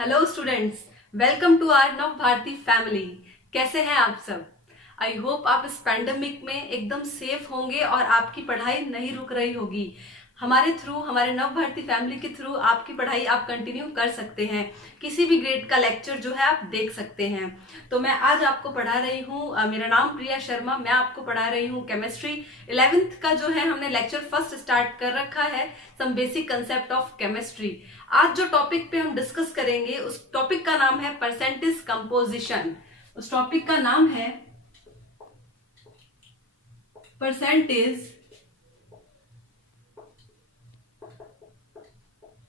Hello students, welcome to our Nav Bharati family. कैसे हैं आप सब? आई होप आप इस पैंडेमिक में एकदम सेफ होंगे और आपकी पढ़ाई नहीं रुक रही होगी। हमारे थ्रू, हमारे नव भारती फैमिली के थ्रू आपकी पढ़ाई आप कंटिन्यू कर सकते हैं। किसी भी ग्रेड का लेक्चर जो है आप देख सकते हैं। तो मैं आज आपको पढ़ा रही हूँ, मेरा नाम प्रिया शर्मा, मैं आपको पढ़ा रही हूँ केमिस्ट्री 11th का जो है हमने लेक्चर फर्स्ट स्टार्ट कर रखा है, some basic concept of chemistry. आज जो टॉपिक पे हम डिस्कस करेंगे उस टॉपिक का नाम है परसेंटेज कंपोजिशन। उस टॉपिक का नाम है परसेंटेज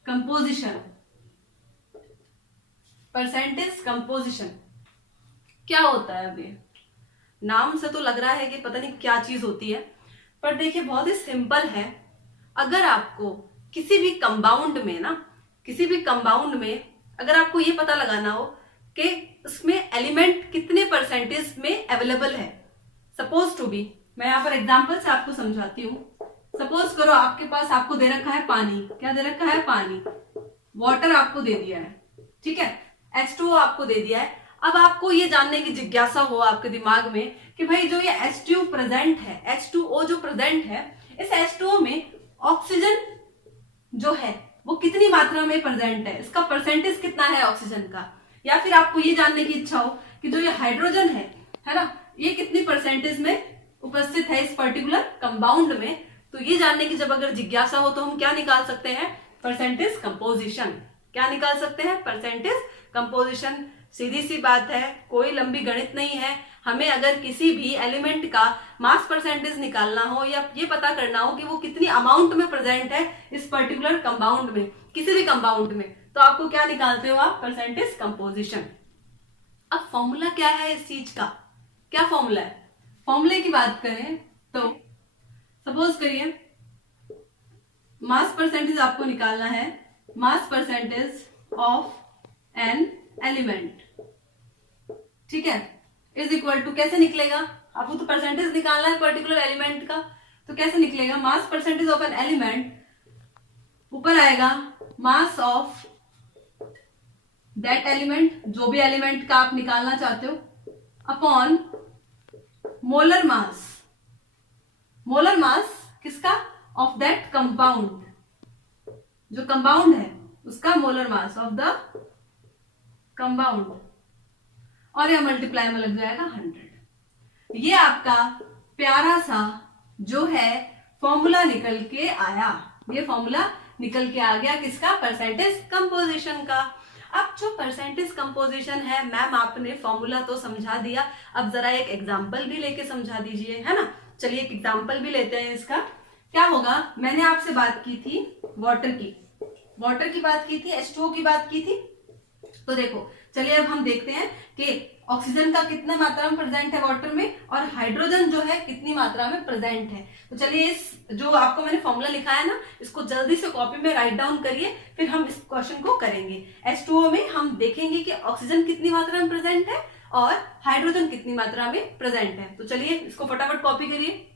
कंपोजिशन। परसेंटेज कंपोजिशन क्या होता है? अभी नाम से तो लग रहा है कि पता नहीं क्या चीज होती है, पर देखिए बहुत ही सिंपल है। अगर आपको किसी भी कंपाउंड में अगर आपको ये पता लगाना हो कि उसमें एलिमेंट कितने परसेंटेज में अवेलेबल है, सपोज टू बी, मैं यहाँ पर एग्जांपल से आपको समझाती हूँ। सपोज करो आपके पास आपको दे रखा है पानी। क्या दे रखा है? पानी। वाटर आपको दे दिया है, ठीक है। H2O आपको दे दिया है। अब आपको ये जानने की जिज्ञासा हो आपके दिमाग में कि भाई जो ये H2O प्रेजेंट है, H2O जो प्रेजेंट है, इस H2O में ऑक्सीजन जो है वो कितनी मात्रा में प्रेजेंट है, इसका परसेंटेज कितना है ऑक्सीजन का। या फिर आपको ये जानने की इच्छा हो कि जो ये हाइड्रोजन है ना, ये कितनी परसेंटेज में उपस्थित है इस पर्टिकुलर कंपाउंड में। तो ये जानने की जब अगर जिज्ञासा हो तो हम क्या निकाल सकते हैं? Percentage composition. क्या निकाल सकते हैं? Percentage composition. सीधी सी बात है, कोई लंबी गणित नहीं है। हमें अगर किसी भी एलिमेंट का मास परसेंटेज निकालना हो या ये पता करना हो कि वो कितनी अमाउंट में प्रेजेंट है इस पर्टिकुलर कंपाउंड में, किसी भी कंपाउंड में, तो आपको क्या निकालते हो आप? Percentage composition. अब फॉर्मूला क्या है इस चीज का? क्या फॉर्मूला है? फॉर्मूले की बात करें तो सपोज करिए मास परसेंटेज आपको निकालना है, मास परसेंटेज ऑफ एन एलिमेंट, ठीक है, इज इक्वल टू, कैसे निकलेगा? आपको तो परसेंटेज निकालना है पर्टिकुलर एलिमेंट का, तो कैसे निकलेगा? मास परसेंटेज ऑफ एन एलिमेंट, ऊपर आएगा मास ऑफ दैट एलिमेंट, जो भी एलिमेंट का आप निकालना चाहते हो, upon molar mass. Molar mass किसका? ऑफ दैट कंपाउंड, जो कंपाउंड है उसका molar mass of the compound, और यह मल्टीप्लाई में लग जाएगा 100। ये आपका प्यारा सा जो है फॉर्मूला निकल के आया। ये फॉर्मूला निकल के आ गया किसका? परसेंटेज कंपोजिशन का। अब जो परसेंटेज कंपोजिशन है, मैम आपने फॉर्मूला तो समझा दिया, अब जरा एक एग्जांपल भी लेके समझा दीजिए, है ना। चलिए एक एग्जांपल भी लेते हैं इसका। क्या होगा? मैंने आपसे बात की थी वाटर की बात की थी, H2O की बात की थी। तो देखो, चलिए अब हम देखते हैं कि ऑक्सीजन का कितना मात्रा में प्रेजेंट है वाटर में, और हाइड्रोजन जो है कितनी मात्रा में प्रेजेंट है। तो चलिए इस जो आपको मैंने फॉर्मूला लिखा है ना, इसको जल्दी से कॉपी में राइट डाउन करिए, फिर हम इस क्वेश्चन को करेंगे। H2O में हम देखेंगे कि ऑक्सीजन कितनी मात्रा में प्रेजेंट है और हाइड्रोजन कितनी मात्रा में प्रेजेंट है। तो चलिए इसको फटाफट कॉपी करिए।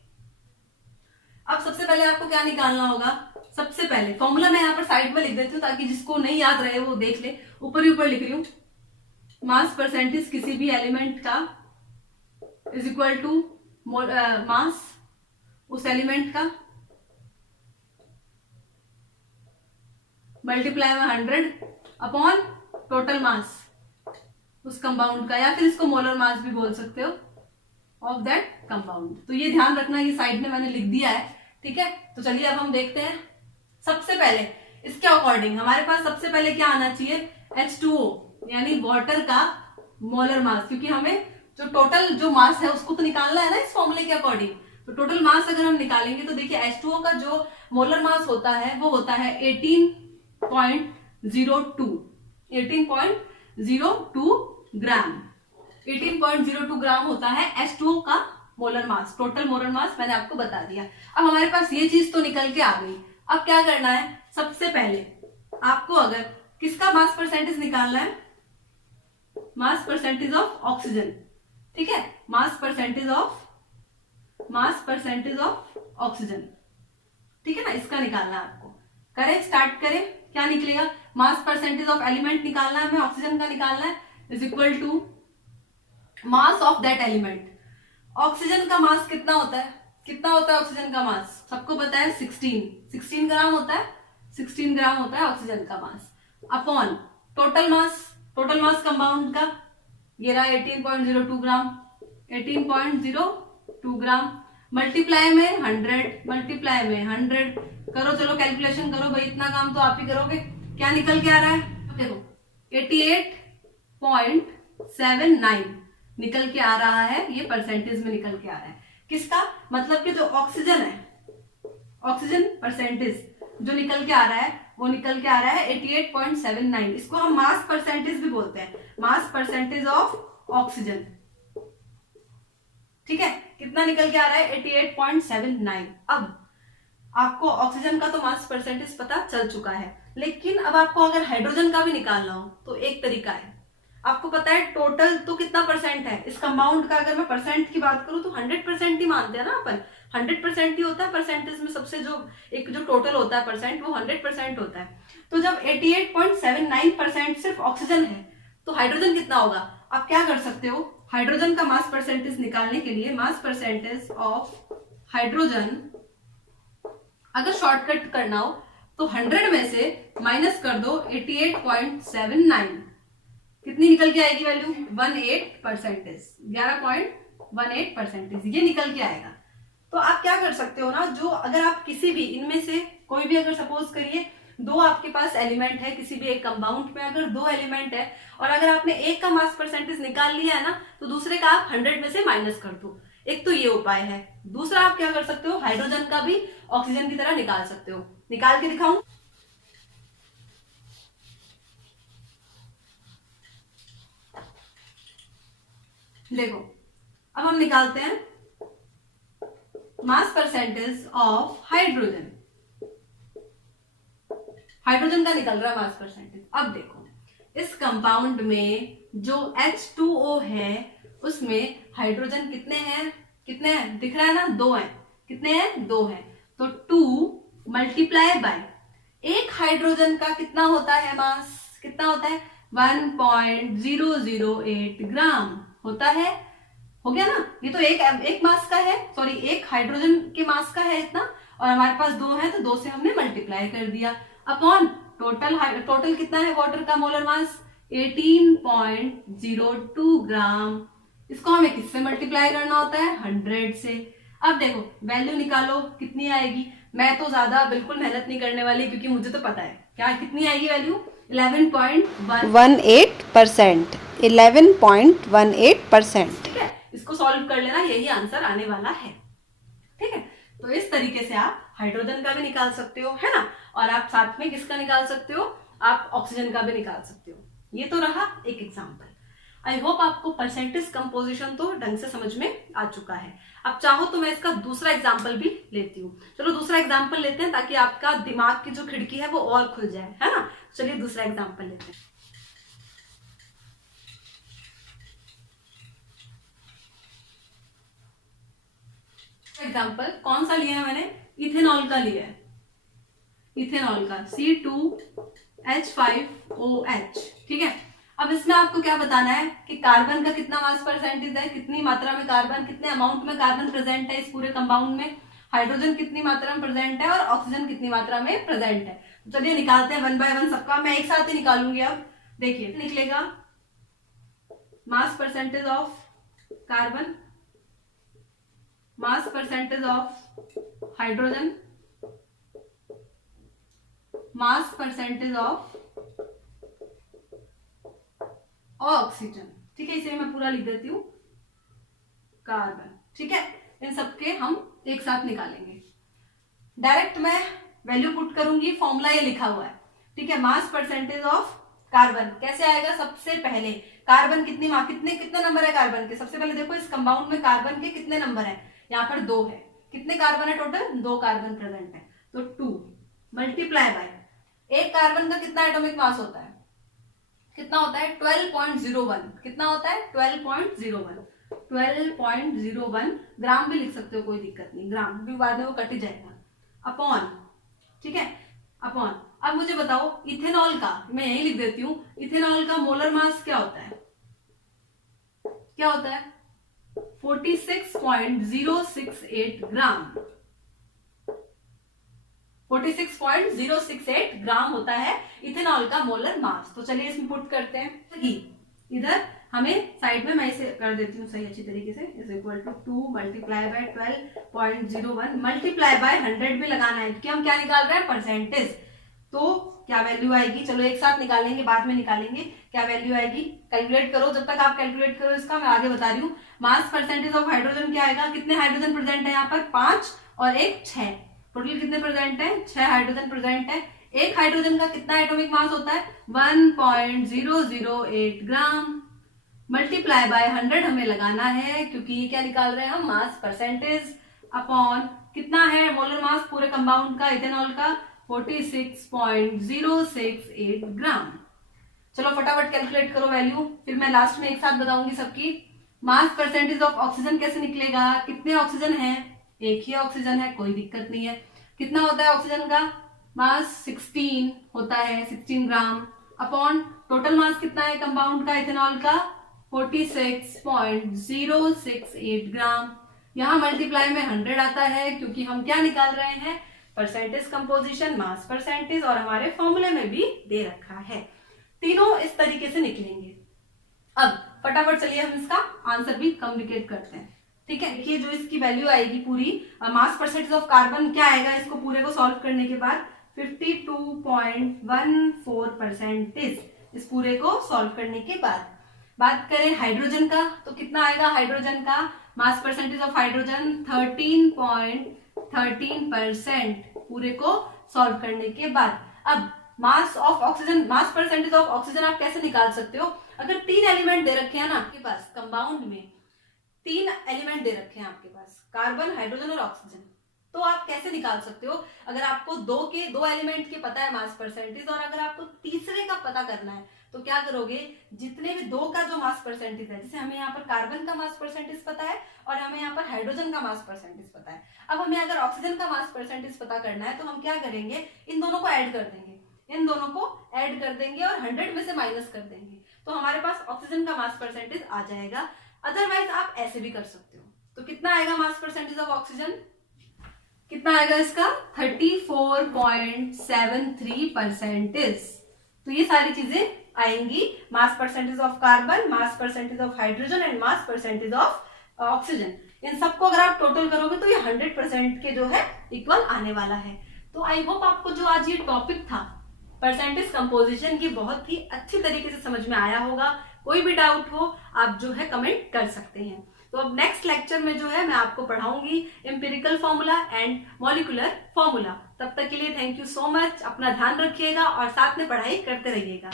अब सबसे पहले आपको क्या निकालना होगा? सबसे पहले फॉर्मूला मैं यहाँ पर साइड में लिख देती हूँ ताकि जिसको नहीं याद रहे वो देख ले। ऊपर ही ऊपर लिख रही हूँ, मास परसेंटेज किसी भी एलिमेंट का इज इक्वल टू मास उस एलिमेंट का मल्टीप्लाई में 100 अपॉन टोटल मास उस कंपाउंड का, या फिर इसको मोलर मास भी बोल सकते हो, ऑफ दैट कंपाउंड। तो ये ध्यान रखना, ये साइड में मैंने लिख दिया है, ठीक है। तो चलिए अब हम देखते हैं। सबसे पहले इसके अकॉर्डिंग हमारे पास सबसे पहले क्या आना चाहिए? H2O यानी वाटर का मोलर मास, क्योंकि हमें जो टोटल जो मास है उसको तो निकालना है ना इस फॉर्मूले के अकॉर्डिंग। तो टोटल मास अगर हम निकालेंगे तो देखिए H2O का जो मोलर मास होता है वो होता है 18.02 ग्राम। 18.02 ग्राम होता है H2O का molar mass. Total molar mass मैंने आपको बता दिया। अब हमारे पास ये चीज तो निकल के आ गई। अब क्या करना है? सबसे पहले आपको अगर किसका मास परसेंटेज निकालना है? मास परसेंटेज ऑफ ऑक्सीजन, ठीक है। मास परसेंटेज ऑफ ऑक्सीजन, ठीक है ना, इसका निकालना है आपको। करें, स्टार्ट करें। क्या निकलेगा? मास परसेंटेज ऑफ एलिमेंट निकालना है हमें, ऑक्सीजन का निकालना है, is equal to mass of that element. Oxygen का मास कितना होता है, कितना होता है ऑक्सीजन का मास, सबको पता है 16 ग्राम होता है, 16 ग्राम होता है ऑक्सीजन का मास, अपॉन टोटल मास कंपाउंड का ये रहा 18.02 ग्राम, 18.02 ग्राम, मल्टीप्लाई में 100 करो, चलो कैलकुलेशन करो भाई, इतना काम तो आप ही करोगे। क्या निकल के आ रहा है, देखो 88.79 निकल के आ रहा है, ये परसेंटेज में निकल के आ रहा है। किसका मतलब कि जो ऑक्सीजन है, ऑक्सीजन परसेंटेज जो निकल के आ रहा है वो निकल के आ रहा है 88.79। इसको हम मास परसेंटेज भी बोलते हैं, मास परसेंटेज ऑफ ऑक्सीजन। ठीक है, कितना निकल के आ रहा है 88.79। अब आपको ऑक्सीजन का तो मास परसेंटेज पता चल चुका है, लेकिन अब आपको अगर हाइड्रोजन का भी निकालना हो तो एक तरीका है। आपको पता है टोटल तो कितना परसेंट है इस कंपाउंड का, अगर मैं परसेंट की बात करूं तो 100% ही मानते हैं ना अपन, 100% ही होता है परसेंटेज में, सबसे जो एक जो टोटल होता है परसेंट वो 100% होता है। तो जब 88.79% सिर्फ ऑक्सीजन है तो हाइड्रोजन कितना होगा। आप क्या कर सकते हो, हाइड्रोजन का मास परसेंटेज निकालने के लिए मास परसेंटेज ऑफ हाइड्रोजन अगर शॉर्टकट करना हो तो 100 में से माइनस कर दो 88.79, कितनी निकल के आएगी वैल्यू 18%, 11.18% ये निकल के आएगा। तो आप क्या कर सकते हो ना, जो अगर आप किसी भी इनमें से कोई भी अगर सपोज करिए दो आपके पास एलिमेंट है, किसी भी एक कंपाउंड में अगर दो एलिमेंट है और अगर आपने एक का मास परसेंटेज निकाल लिया है ना तो दूसरे का आप 100 में से माइनस कर दो। एक तो ये उपाय है, दूसरा आप क्या कर सकते हो, हाइड्रोजन का भी ऑक्सीजन की तरह निकाल सकते हो। निकाल के दिखाऊं, देखो अब हम निकालते हैं मास परसेंटेज ऑफ हाइड्रोजन। हाइड्रोजन का निकल रहा है मास परसेंटेज। अब देखो इस कंपाउंड में जो H2O है उसमें हाइड्रोजन कितने हैं, कितने हैं दिख रहा है ना, 2 हैं, कितने हैं 2 हैं, तो 2 मल्टीप्लाई बाय एक हाइड्रोजन का कितना होता है मास, कितना होता है 1.008 ग्राम होता है, हो गया ना। ये तो एक मास का है, सॉरी एक हाइड्रोजन के मास का है इतना, और हमारे पास 2 है तो 2 से हमने मल्टीप्लाई कर दिया अपॉन टोटल कितना है वाटर का मोलर मास 18.02 ग्राम। इसको हमें किससे मल्टीप्लाई करना होता है 100 से। अब देखो वैल्यू निकालो कितनी आएगी, मैं तो ज्यादा बिल्कुल मेहनत नहीं करने वाली क्योंकि मुझे तो पता है क्या कितनी आएगी वैल्यू 11.18%, 11.18%। ठीक है, इसको सॉल्व कर लेना, यही आंसर आने वाला है। ठीक है, तो इस तरीके से आप हाइड्रोजन का भी निकाल सकते हो, है ना, और आप साथ में किसका निकाल सकते हो, आप ऑक्सीजन का भी निकाल सकते हो। ये तो रहा एक एग्जांपल। आई होप आपको परसेंटेज कंपोजिशन तो ढंग से समझ में आ चुका है। अब चाहो तो मैं इसका दूसरा एग्जांपल भी लेती हूँ। चलो दूसरा एग्जांपल लेते हैं ताकि आपका दिमाग की जो खिड़की है वो और खुल जाए, है ना। चलिए दूसरा एग्जांपल लेते हैं। एग्जांपल कौन सा लिया है मैंने, इथेनॉल का लिया है, इथेनॉल का C2H5OH। ठीक है, अब इसमें आपको क्या बताना है कि कार्बन का कितना मास परसेंटेज है, कितनी मात्रा में कार्बन, कितने अमाउंट में कार्बन प्रेजेंट है इस पूरे कंपाउंड में, हाइड्रोजन कितनी मात्रा में प्रेजेंट है और ऑक्सीजन कितनी मात्रा में प्रेजेंट है। तो चलिए निकालते हैं 1 बाय 1 सबका, मैं एक साथ ही निकालूंगी। अब देखिए निकलेगा मास percentage of carbon, mass percentage of hydrogen, mass percentage of oxygen. ठीक है, इसे मैं पूरा लिख देती हूं कार्बन। ठीक है, इन सबके हम एक साथ निकालेंगे। डायरेक्ट मैं वैल्यू पुट करूंगी, फॉर्मूला ये लिखा हुआ है। ठीक है, मास परसेंटेज ऑफ कार्बन कैसे आएगा, सबसे पहले कार्बन कितनी कितने नंबर है कार्बन के, सबसे पहले देखो इस कंपाउंड में कार्बन के कितने नंबर है, यहाँ पर 2 है, कितने कार्बन है टोटल 2 कार्बन प्रेजेंट है, तो 2 मल्टीप्लाई बाय एक कार्बन का कितना एटॉमिक मास होता है, कितना होता है 12.01, कितना होता है 12.01 ग्राम भी लिख सकते हो, कोई दिक्कत नहीं, ग्राम भी बाद में वो कट ही जाएगा, अपॉन। ठीक है, अपॉन अब मुझे बताओ इथेनॉल का, मैं यही लिख देती हूँ, इथेनॉल का मोलर मास क्या होता है, क्या होता है 46.068 ग्राम। 46.068 ग्राम होता है इथेनॉल का मोलर मास। तो चलिए इसमें पुट करते हैं। इधर हमें साइड में मैं इसे कर देती हूँ सही अच्छी तरीके से, is equal to 2 multiply by 12.01 multiply by 100 भी लगाना है क्योंकि हम क्या निकाल रहे हैं परसेंटेज। तो क्या वैल्यू आएगी, चलो एक साथ निकालेंगे, बाद में निकालेंगे, क्या वैल्यू आएगी कैलकुलेट करो। जब तक आप कैलकुलेट करो इसका मैं आगे बता रही हूँ। मास परसेंटेज ऑफ हाइड्रोजन क्या आएगा, कितने हाइड्रोजन प्रेजेंट है यहाँ पर 5 और एक 6, टोटल कितने प्रेजेंट है 6 हाइड्रोजन प्रेजेंट है। एक हाइड्रोजन का कितना एटॉमिक मास होता है 1.008 ग्राम मल्टीप्लाई बाय 100 हमें लगाना है क्योंकि ये क्या निकाल रहे हैं हम मास परसेंटेज अपॉन कितना है मोलर मास पूरे कंपाउंड का इथेनॉल का 46.068 ग्राम। चलो फटाफट कैलकुलेट करो वैल्यू, फिर मैं लास्ट में एक साथ बताऊंगी सबकी। मास परसेंटेज ऑफ ऑक्सीजन कैसे निकलेगा, कितने ऑक्सीजन है, एक ही ऑक्सीजन है, कोई दिक्कत नहीं है। कितना होता है ऑक्सीजन का मास 16 होता है 16 ग्राम अपॉन टोटल मास कितना है कंपाउंड का इथेनॉल का 46.068 ग्राम। यहां मल्टीप्लाई में 100 आता है क्योंकि हम क्या निकाल रहे हैं परसेंटेज कंपोजिशन मास परसेंटेज, और हमारे फॉर्मूले में भी दे रखा है। तीनों इस तरीके से निकलेंगे। अब फटाफट चलिए हम इसका आंसर भी कम्युनिकेट करते हैं। ठीक है, देखिए जो इसकी वैल्यू आएगी पूरी मास परसेंटेज ऑफ कार्बन क्या आएगा, इसको पूरे को सॉल्व करने के बाद 52.14% इस पूरे को सॉल्व करने के बाद। बात करें हाइड्रोजन का तो कितना आएगा हाइड्रोजन का मास परसेंटेज ऑफ हाइड्रोजन 13.13% पूरे को सॉल्व करने के बाद। अब mass of oxygen, mass percentage of oxygen आप कैसे निकाल सकते हो, अगर 3 एलिमेंट दे रखे हैं ना आपके पास कंपाउंड में, 3 एलिमेंट दे रखे हैं आपके पास कार्बन हाइड्रोजन और ऑक्सीजन, तो आप कैसे निकाल सकते हो। अगर आपको 2 एलिमेंट के पता है मास परसेंटेज और अगर आपको तीसरे का पता करना है तो क्या करोगे, जितने भी 2 का जो मास परसेंटेज है, जैसे हमें यहाँ पर कार्बन का मास परसेंटेज पता है और हमें यहाँ पर हाइड्रोजन का मास परसेंटेज पता है। अब हमें अगर ऑक्सीजन का मास परसेंटेज पता करना है तो हम क्या करेंगे, इन दोनों को ऐड कर देंगे, इन दोनों को ऐड कर देंगे और 100 में से माइनस कर देंगे, तो हमारे पास ऑक्सीजन का मास परसेंटेज आ जाएगा। अदरवाइज आप ऐसे भी कर सकते हो। तो कितना आएगा मास परसेंटेज ऑफ ऑक्सीजन, कितना आएगा इसका 34.73%। तो ये सारी चीजें आएंगी, mass percentage of carbon, mass percentage of hydrogen and mass percentage of oxygen. इन सबको अगर आप टोटल करोगे तो ये 100% के जो है इक्वल आने वाला है। तो आई होप आपको जो आज ये टॉपिक था परसेंटेज कंपोजिशन की बहुत ही अच्छी तरीके से समझ में आया होगा। कोई भी डाउट हो आप जो है कमेंट कर सकते हैं। तो अब नेक्स्ट लेक्चर में जो है मैं आपको पढ़ाऊंगी empirical formula and molecular formula. तब तक के लिए थैंक यू सो मच, अपना ध्यान रखिएगा और साथ में पढ़ाई करते रहिएगा।